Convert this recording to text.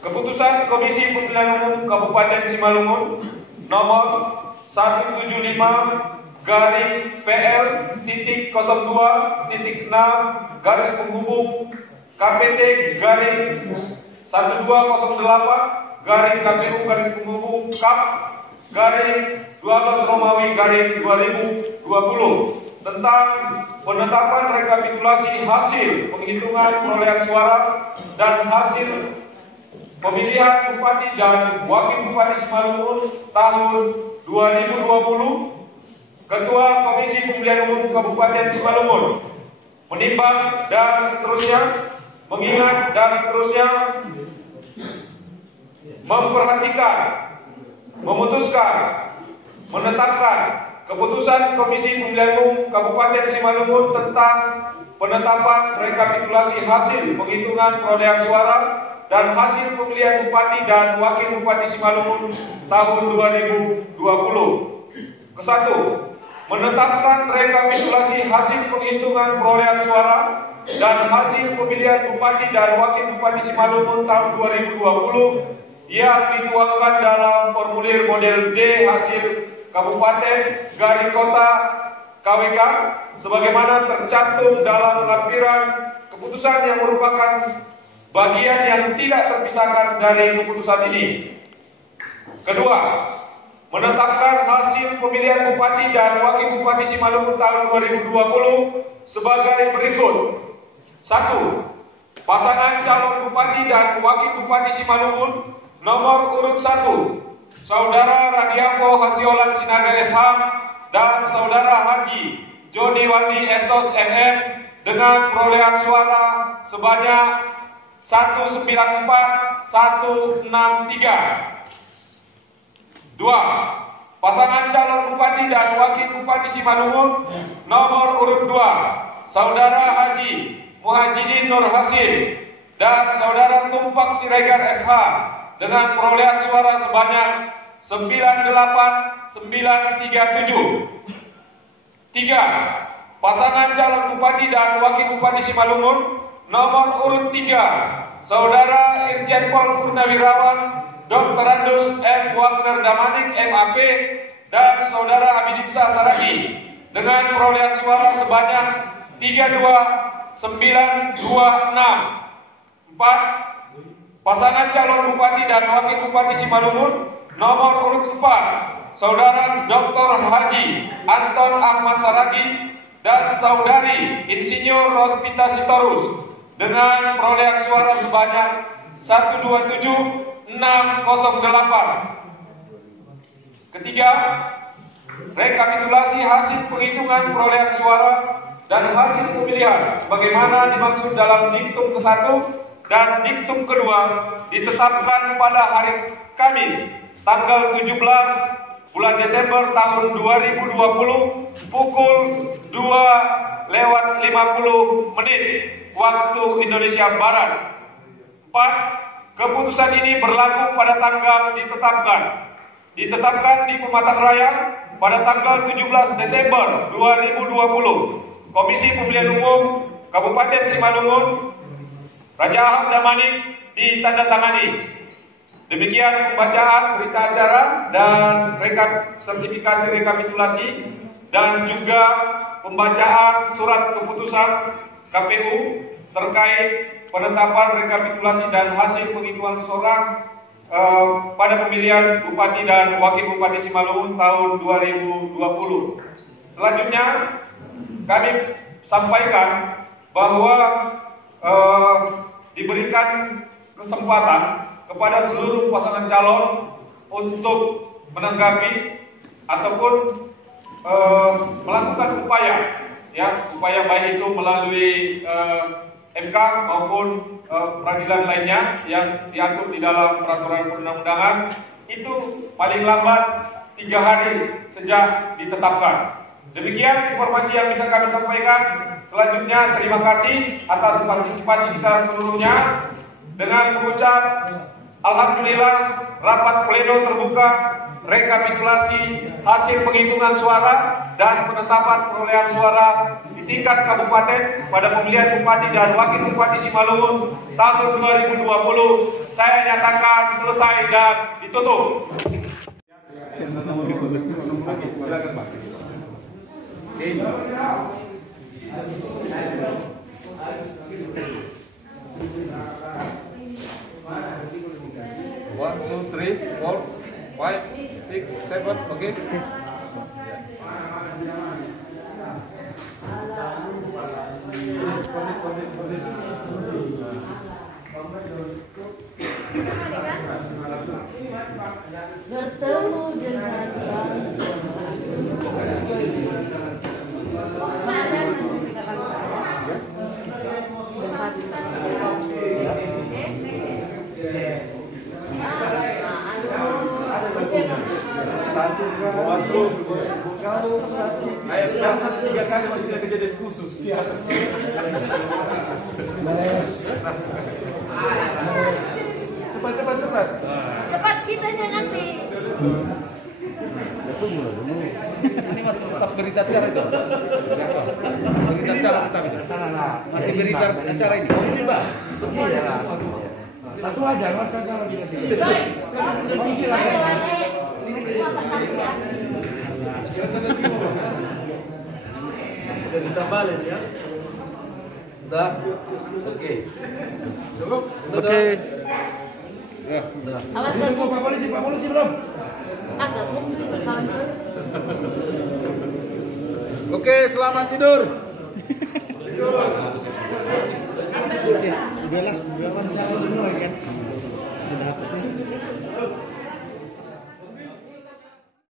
Keputusan Komisi Pemilihan Umum Kabupaten Simalungun nomor 175-PL.02.6 KPT garing 1208 garing KPU garis penghubung KAP garing 12 Romawi garing 2020 tentang penetapan rekapitulasi hasil penghitungan perolehan suara dan hasil pemilihan Bupati dan Wakil Bupati Simalungun tahun 2020. Ketua Komisi Pemilihan Umum Kabupaten Simalungun menimbang dan seterusnya, mengingat dan seterusnya, memperhatikan, memutuskan, menetapkan keputusan Komisi Pemilihan Umum Kabupaten Simalungun tentang penetapan rekapitulasi hasil penghitungan perolehan suara dan hasil pemilihan Bupati dan Wakil Bupati Simalungun tahun 2020. Kesatu, menetapkan rekapitulasi hasil penghitungan perolehan suara dan hasil pemilihan Bupati dan Wakil Bupati Simalungun tahun 2020 yang dituangkan dalam formulir model D hasil Kabupaten garing Kota KWK sebagaimana tercantum dalam lampiran keputusan yang merupakan bagian yang tidak terpisahkan dari keputusan ini. Kedua, menetapkan hasil pemilihan Bupati dan Wakil Bupati Simalungun tahun 2020 sebagai berikut. 1. Pasangan calon Bupati dan Wakil Bupati Simalungun nomor urut 1, Saudara Radiapo Hasiolan Sinaga SH dan Saudara Haji Joni Wandi Esos MM dengan perolehan suara sebanyak 194-163. 2. Pasangan calon Bupati dan Wakil Bupati Simalungun nomor urut 2, Saudara Haji Muhajidin Nur Hasin dan Saudara Tumpak Siregar SH dengan perolehan suara sebanyak 98937. 3. Pasangan calon Bupati dan Wakil Bupati Simalungun nomor urut 3, Saudara Irjen Pol Purnawirawan Dr. Andus M. Wagner Damanik MAP dan Saudara Abidiksa Saragi dengan perolehan suara sebanyak 32926. 4. Pasangan calon Bupati dan Wakil Bupati Simalungun nomor urut 4, Saudara Dr. Haji Anton Ahmad Saragi dan Saudari Insinyur Rospita Sitorus dengan perolehan suara sebanyak 127.608. Ketiga, rekapitulasi hasil penghitungan perolehan suara dan hasil pemilihan sebagaimana dimaksud dalam diktum ke-1 dan diktum ke-2 ditetapkan pada hari Kamis tanggal 17 bulan Desember tahun 2020 pukul 2:50 waktu Indonesia Barat. 4. Keputusan ini berlaku pada tanggal ditetapkan di Pematang Raya pada tanggal 17 Desember 2020. Komisi Pemilihan Umum Kabupaten Simalungun Raja Ahmad Damanik ditandatangani. Demikian pembacaan berita acara dan sertifikasi rekapitulasi dan juga pembacaan surat keputusan KPU terkait penetapan rekapitulasi dan hasil penghitungan suara pada pemilihan Bupati dan Wakil Bupati Simalungun tahun 2020. Selanjutnya kami sampaikan bahwa diberikan kesempatan kepada seluruh pasangan calon untuk menanggapi ataupun melakukan upaya baik itu melalui MK maupun peradilan lainnya yang diatur di dalam peraturan perundang-undangan itu paling lambat 3 hari sejak ditetapkan. Demikian informasi yang bisa kami sampaikan. Selanjutnya terima kasih atas partisipasi kita seluruhnya dengan mengucap alhamdulillah rapat pleno terbuka rekapitulasi hasil penghitungan suara dan penetapan perolehan suara di tingkat kabupaten pada pemilihan Bupati dan Wakil Bupati Simalungun tahun 2020 saya nyatakan selesai dan ditutup. Silakan Pak. One, two, three, four, five, six, seven, okay. Bertemu dengan Masuk. Ayo, yang 3 kali masih ada kejadian khusus. Cepat. cepat kita ngasih. Ini masih tetap berita acara itu. Berita acara tetap itu. Masih berita acara ini. Oh ini Mbak. Iya lah. Satu aja Mas kan kalau dikasih. Coy, Sudah ditambalin ya. Sudah. Oke. Cukup? Oke. Ya, sudah. Awas Tunggu Pak Polisi belum? agak kumpul kawan. Oke, selamat tidur. Oke, udahlah, semua kan. Udah hapusnya.